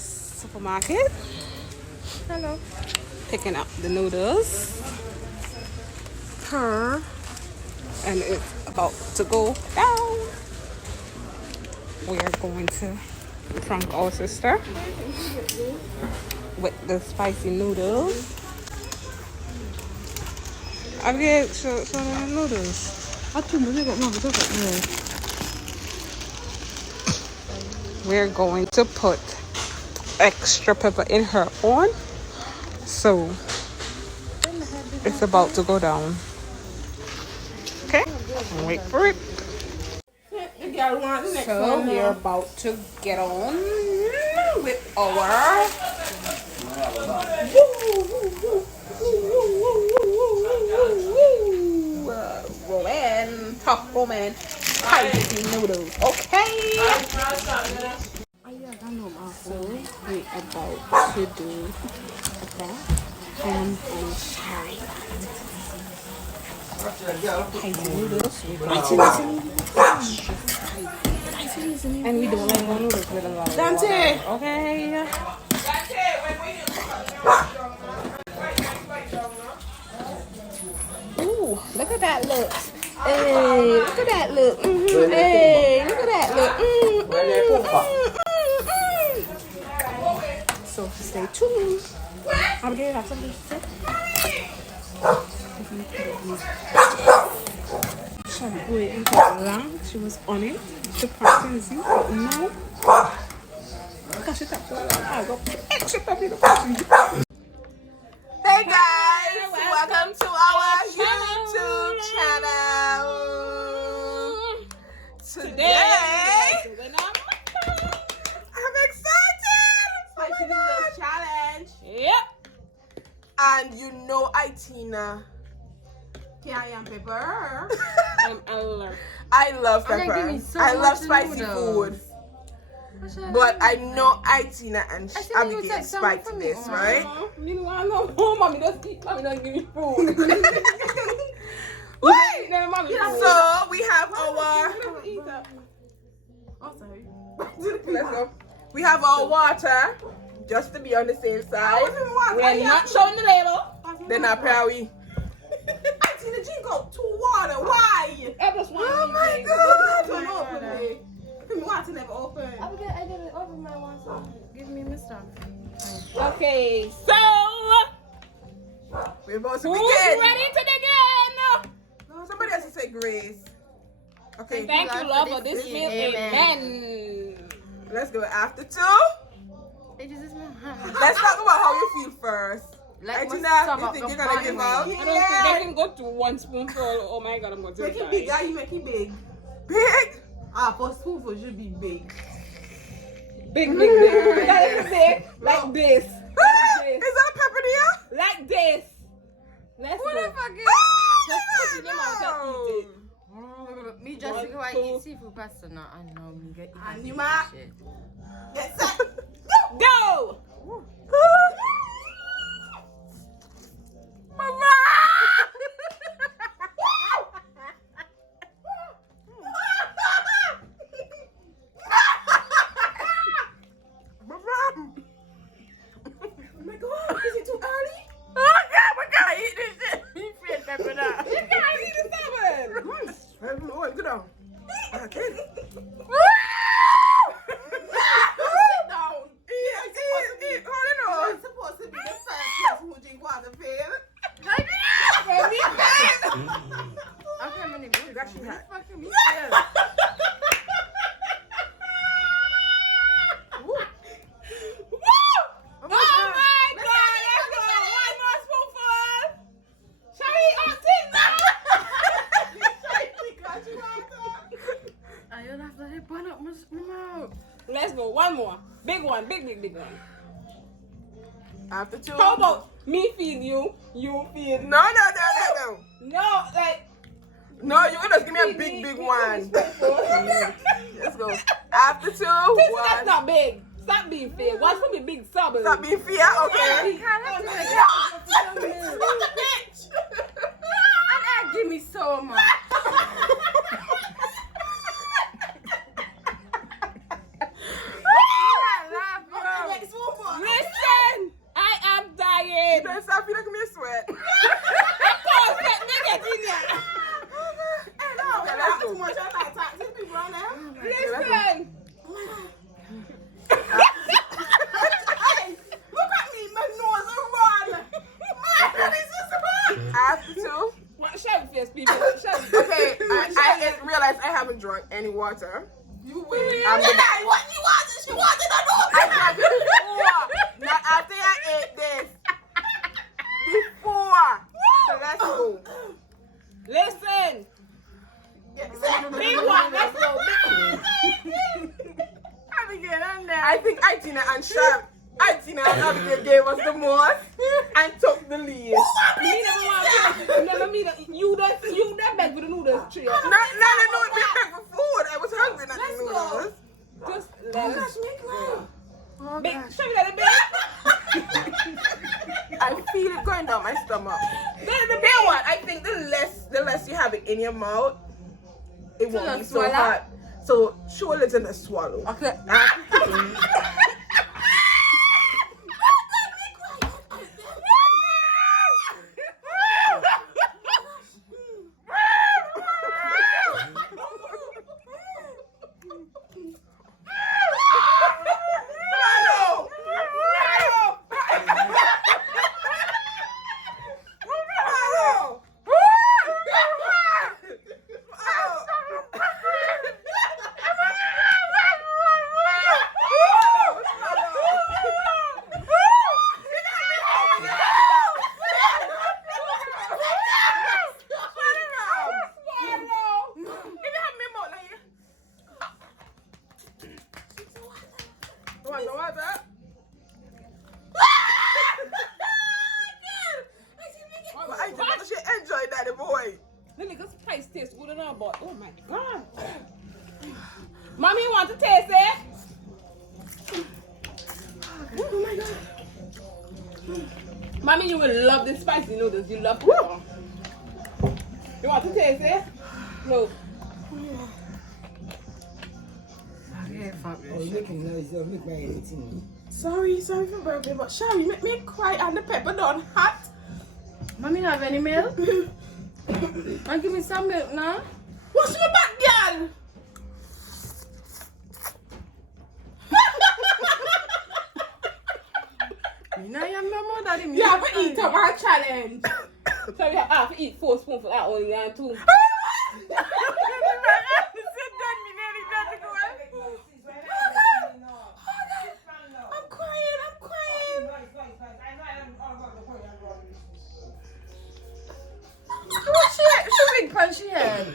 this supermarket. Hello. Picking up the noodles. And it's about to go down. We are going to prank our sister with the spicy noodles. Have you show them the noodles? We're going to put extra pepper in her own. So it's about to go down. Okay, wait for it. So we're about to get on with our taco man spicy noodles. Okay. So we're about to do that and shay. Spicy noodles. And we don't like our noodles with a lot of water. Okay. Ooh, look at that look. Hey, look at that look. Hey, look at that look. So stay tuned. I'm gonna have something to say. She was on it. The person see, but no. Gosh, it's I got extra pepper. Hey guys, welcome to our YouTube channel. Today, I'm excited for my noodles challenge. Yep. And you know, Itina, cayenne pepper. I love pepper. I love spicy food. But I know Itina and Abigail spike to this, right? You know, I know. Oh, mommy, don't keep coming and give me food. Wait! So we have our. Oh, sorry. Let's go. We have our water, just to be on the safe side. We're not showing the label. Then apparently. Itina, drink out 2 water. Why? I just want Oh my God! Don't open it. Water never open. I didn't open my water. Give me Mr. Okay, so we're about to who's begin. ready to begin? No, somebody has to say grace. Okay. Thank you, Lord, for this meal. Amen. Let's go after 2. Let's Let's talk about how you feel first. Itina, you think you're gonna give out? I don't think I can go to 1 spoonful. Oh my God, I'm going to Make it big, guy. You make it big. Big? For spoonful should be big. Big. That is big. Like this. Is that a pepper there? Like this. Let's Who go. the fuck is? Just put it in your mouth and eat it. Me just One, because I two. eat seafood pasta now. I know me get And eat you that might. shit. Get set. Go! Mama! Oh my God, is it too early? Oh God, we can't eat this shit. Me afraid pepper now. You can't eat the 7. Oh, good on. Okay. Sit down. Eat. Hold on. You're supposed to be the first person who drink water, fail. Okay, I'm gonna go. Got you hot. Fucking me. Oh my God! Let's go! 1 more spoonful! Shall we opt in now? I don't have to hip one up my mouth. Let's go. 1 more. Big one. Big one. After 2. How about me feed you, you feed No. No, like No, you're gonna give me a big one. Let's go. After 2, that's 1. not big. Stop being fair. What's for me big stubborn? Stop being fair, okay? And that give me so much. any water. You will. I'm the what you wanted? She wanted a noodle. I got before. Not after I ate this. Before. So let's go. Listen. Big one. Let's go. Abigail, I'm there. I think Itina and Abigail gave us the most and took the lead. Me never want to. Never me. You that beg for the noodles tree. No, we paid for food. I was hungry, not the noodles. Just let us. Oh, Big, gosh. show me that big. I feel it going down my stomach. You know what? I think the less you have it in your mouth, it won't be so swallow? hot. So show a little and swallow. Okay. The nigga's spice tastes good enough, but oh my god. Mommy, you want to taste it? Oh my god. Mommy, you will love the spicy noodles. You love pepper. You want to taste it? No. Sorry for birthday, but Shari, make me cry and the pepper done hot. Mommy have any milk? And give me some milk now. What's my back, girl? I am no more than You have to eat up our challenge. So you have to eat 4 spoonfuls out only and 2. I'm crying. What's she big punchy head?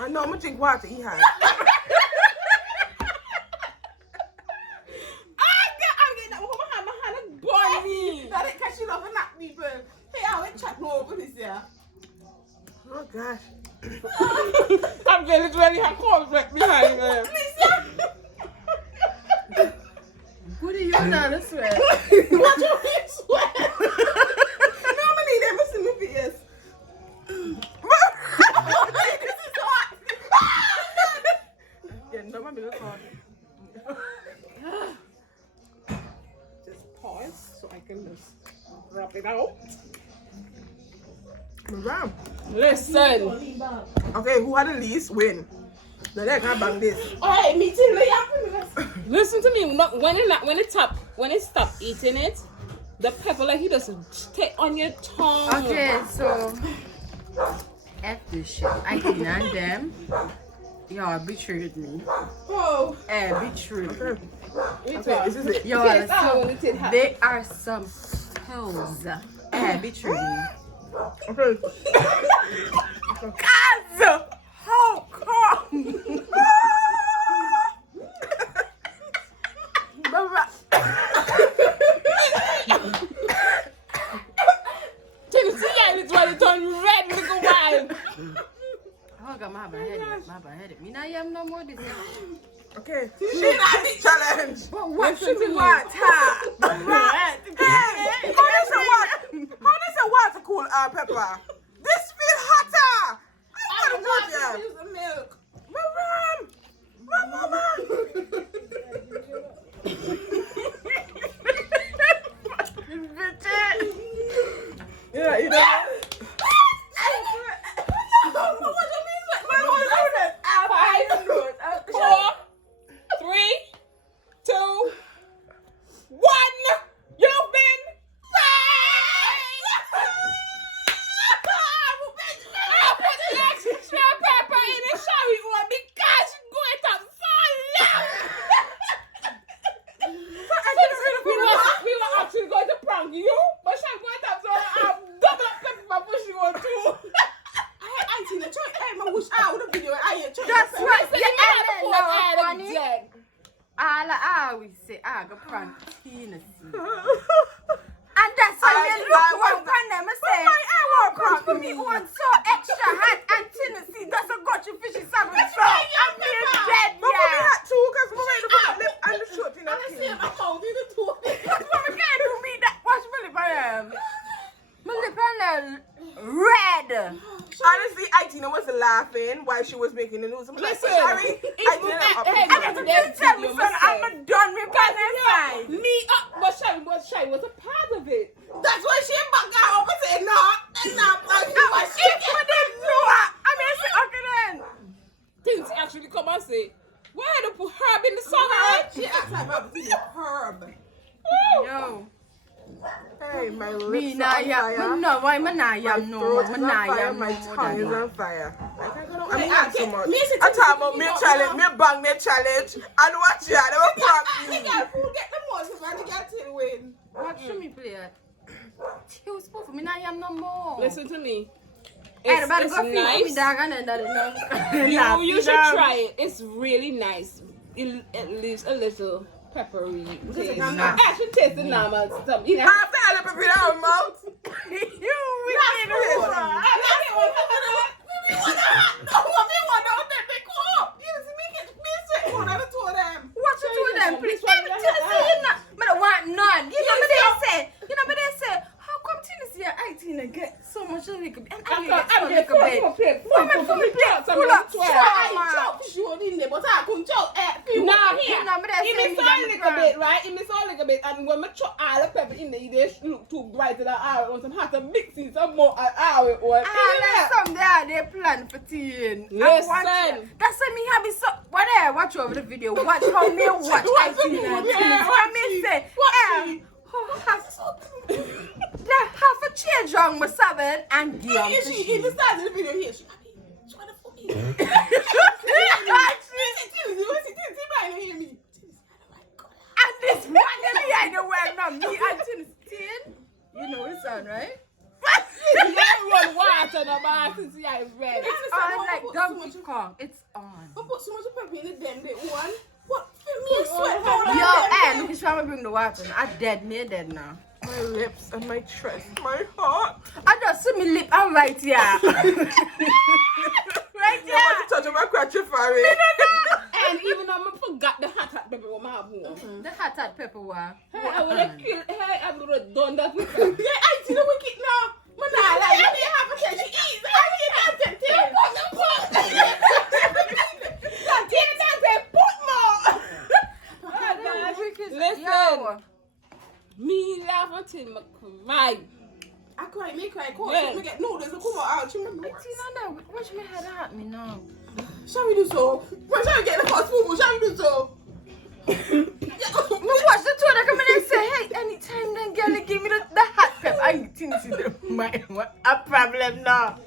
I know I'm gonna drink water, he had. That it catch you love and knock people. Hey, I will chat more over this year. Oh gosh. I'm very hard cold right behind her. Who do you know this way? What you mean sweat? Normally they must see me face. This is hot. Yeah, no, my milk hot. Just pause so I can just rub it out. Ram. Listen. Okay, who had the least win? The leg can bang this. Alright, me too. Listen to me. When it stop eating it, the pepper like he doesn't take on your tongue. Okay, so F this shit. I deny them. Y'all betrayed me. Oh. Betrayed. Okay, this is it. Y'all, so they are some hoes. Betrayed me. Okay. Guys, how come? Can you see how it's when it turn red, little wild? Oh God, my bad headache. Me not have no more this. Okay. She not the challenge. But what Listen to me. Water. Hey, how does a water cool pepper? This feel hotter. I I'm want not to use the milk. Yeah, you know. That's what you funny. All I always say, I got prank Tina. And that's why I look one pan them and say, I want prank for me one so extra hot and Tennessee doesn't got you fishy sandwich. So I'm being dead, But yeah. we had two because we made the lip and the short in the That's what we can't do me that. Watch my lip, I am. My lip and red. Honestly, Itina was laughing while she was making the news. I'm like, sorry, I'm done with that. But Shay was a part of it. That's why she back out and say, no, that's not what she didn't know. I mean, okay then. Things actually come and say, why don't put herb in the song, right? She asked me about the herb. Yo. Hey, my lips Me are on fire. no, why man I am no, throat is on fire, my tongue is on fire. I mean, not so much. I talk about me challenge, me bang me challenge, and watch ya, they will prank me. Get the most and you get to win. What should me play it? He was supposed for me, I am no more. Listen to me. It's nice. You should try it. It's really nice. It leaves a little peppery taste. I should taste the normal stuff. You know? After I look at our mouth. You wicked one. What you do them? Please, but I want none. You know what they say? How come Tennessee and Itina get so much of liquor? And I get so liquor bed. Full up. Now here, it may sound a little bit, right? It may sound a little bit, and when I chop all the pepper in there, they look too bright and I want some hot to mix it some more and I will. Some there they plan for tea. Listen. That's why me have it so. Whatever, watch over the video. Watch how me watch Itina. What me say? They have a change on my 7 and give on She in the start of the video here. She trying to fuck me. And this one I don't wear no me and Tennessee. You know it's on, right? Run water no matter since I read. It's on like Donkey Kong. It's on. I put so much pepper in the damn day one. What? Me sweat. Yo, look at trying to bring the water. I dead now. My lips and my chest, my heart. I just see me lip. I'm right here. Right You want to touch my crotch for me? And even though I forgot the hot pepper on my home. The hot pepper one. Hey, I would have killed. Hey, I would have done that with her. Yeah, I see the wicked now. But now, like, you didn't have to say she eats. I didn't have to tell. Listen, me laugh until I cry. I cry, me cry, call. Yeah. Me get noodles and come out. You remember? No, watch me head at me now. Shall we do so? When shall we get the first food? Shall we do so? Me watch the two that come in and say, hey, anytime then girl give me the hot pepper. I think see the what a problem now.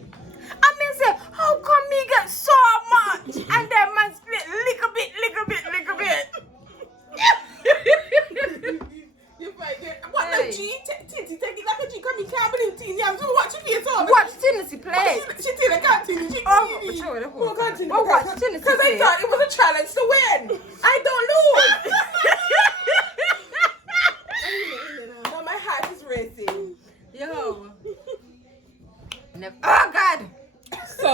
I mean say, how come me get so much and then man split little bit. You fight it. What the G? Tinty, take it like a G. Come in, cabin in tea. I'm so watch it for Watch Tennessee play. She did a canteen. She Watch Tennessee Because I thought it was a challenge to win. I don't lose. Now my heart is racing. Yo. Oh God. So,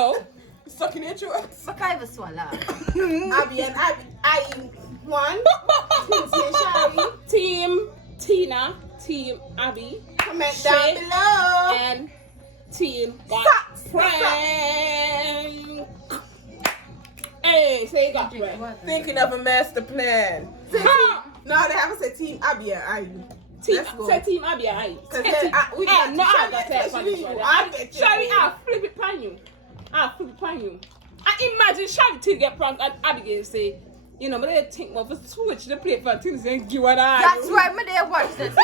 Sucking at your ass. I can't even swallow. Abby and Abby. I won. Team Tina, Team Abby, Comment Shay, down below. and Team Frank. Hey, say you got Frank. Thinking of a master plan. No, they haven't said Team Abby and I. Team, say Team Abby, I. We got No, I to got try that. to Sherry, I'll flip it on you. I imagine Sherry to get pranked and Abigail say, you know, but they think of a switch the plate for things and give what I. That's why me there watch this.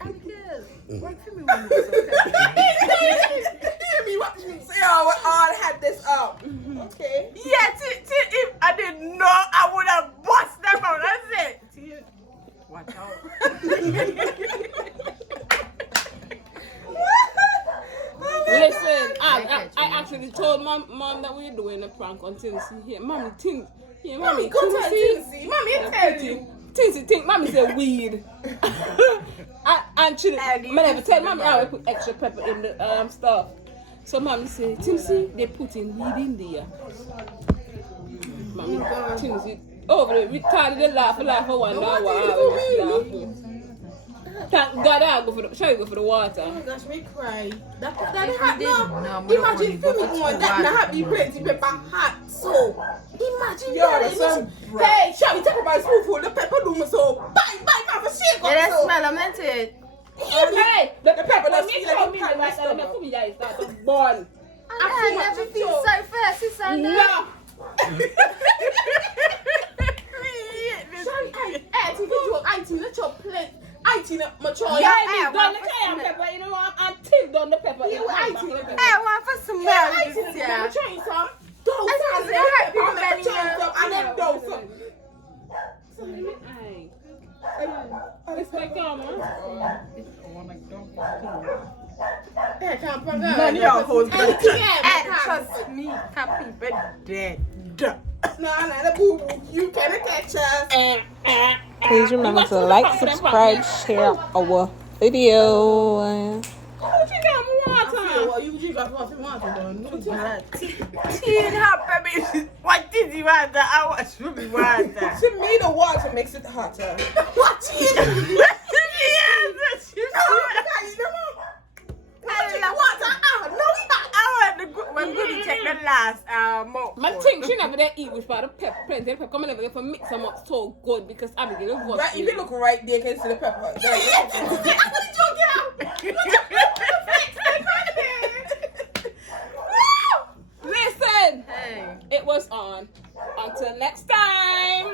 Abigail, work for me one more. Hear me, watch me. See how we all had this up. Okay. Yeah, if I didn't know, I would have bust them out. That's it. Watch out. Listen, I actually told my mom that we're doing a prank on Tennessee here. Mommy, think. Yeah, mommy, Go tell Tinsy. Mommy, tell you. Tinsy think mommy said weed. and she never tell mommy I will put extra pepper in the stuff. So mommy said, Tinsy, they put in weed in there. Mommy, Tinsy, over there, we started to laugh for 1 hour. Thank God I'll go for the, shall you go for the water? Oh my gosh, me cry. That hot no. Imagine filming one that now have you plenty pepper hot. So imagine that. Hey, shall we take about a spoonful of pepper do so bye have a shake up. Yeah, smell I'm into it. Hey, the pepper that's me show me the rest of the food is start to burn. I never feel so thirsty, so No. I think mature. Yeah, done the cayenne pepper, you know, and till done the pepper. I want for some milk. Yeah. And then dose. It's my camera. None of y'all hold Trust me, can't people dead. No, the boo boo. You can't catch us. Please remember to like, subscribe, share our video. You drink up water, Tea and hot baby. What did you want? I was really water. To me, the water makes it hotter. What tea? Yes, you when Goody check the last My thing, she never did eat with part of pepper. Plenty of pepper. Come never get for mix them up so good because Abigail was. Right, if you look right there, you can see the pepper. I'm gonna joke it out. Listen, Hey. it was on. Until next time.